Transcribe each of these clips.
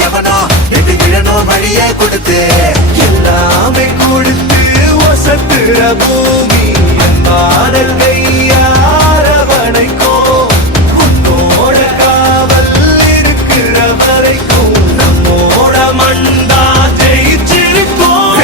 எவனோ எட்டு விழனோ வழியே கொடுத்து எல்லாமே கொடுத்து ஒசத்துற பூமி மாடல் கையாரவணைக்கோ உன்னோட காவல் இருக்கிற வரைக்கும் நம்மோட மண்டா ஜெயிச்சிருக்கோம்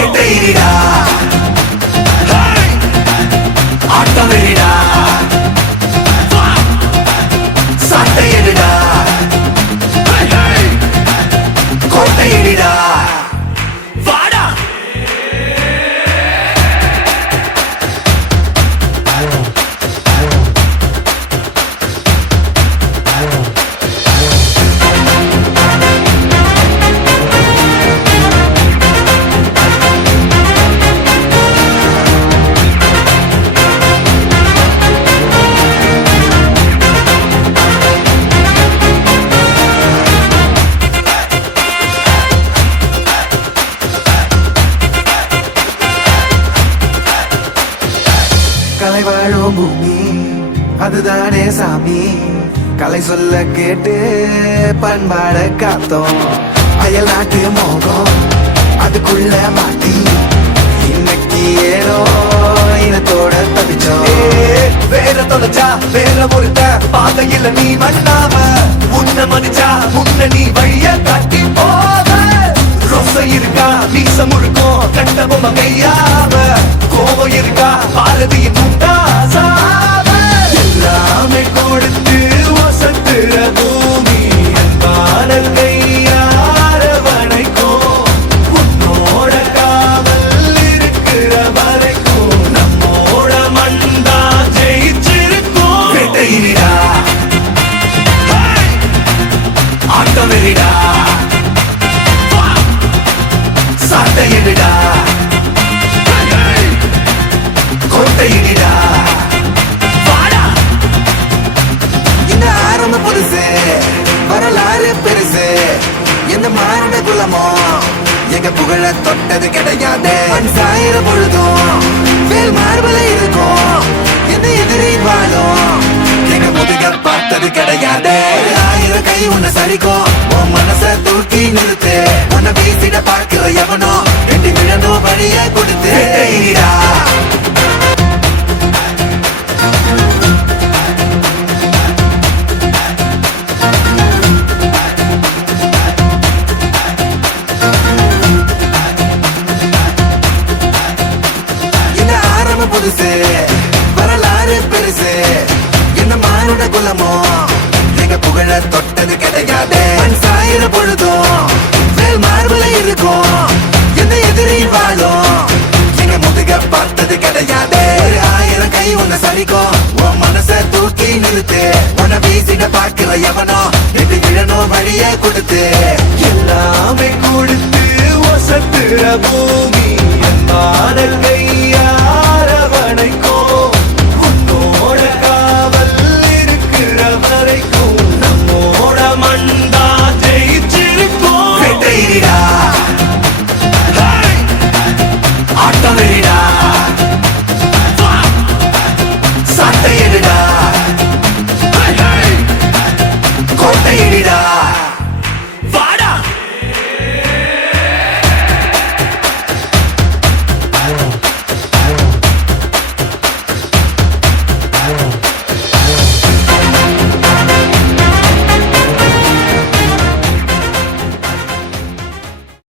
கலை வாழும் பூமி அதுதானே சாமி. கலை சொல்ல கேட்டு பண்பாட காத்தோம். அயல் நாட்டு மோகம் அதுக்குள்ள மாட்டி. இன்னைக்கு ஏனோ இனத்தோட தவிச்சோம். வேற தொலைச்சா வேற ஒருத்த பாதையில நீ மண்ணாம உன்ன மதிச்சா உன்ன நீ வழிய காட்டி போத ரோச இருக்கா மீச முழுக்க கண்ட பொம்மை கையாவ கோபம் இருக்கா பாரதியின் முண்டாசாவ சட்டையிடா கோட்டையிடா வாடா. இந்த ஆரம்ப புதுசு வரலாறு பெருசு. எந்த மாறின குலமோ? எங்க புகழ தொட்டது கிடையாது. மண் சாயிர பொழுதும் வேல் மார்பல இருக்கும். எந்த எதிரி வாழும்? எங்க முதுக பார்த்தது கிடையாது. ஆயிரம் கை உன்னை சரிக்கும். கை உன் மனச தூக்கி நிறுத்து. உன்னை வீசிட பார்க்கிற எவனோ எது விழனோ வழிய கொடுத்து. எல்லாமே கொடுத்து வசத்துற பூமி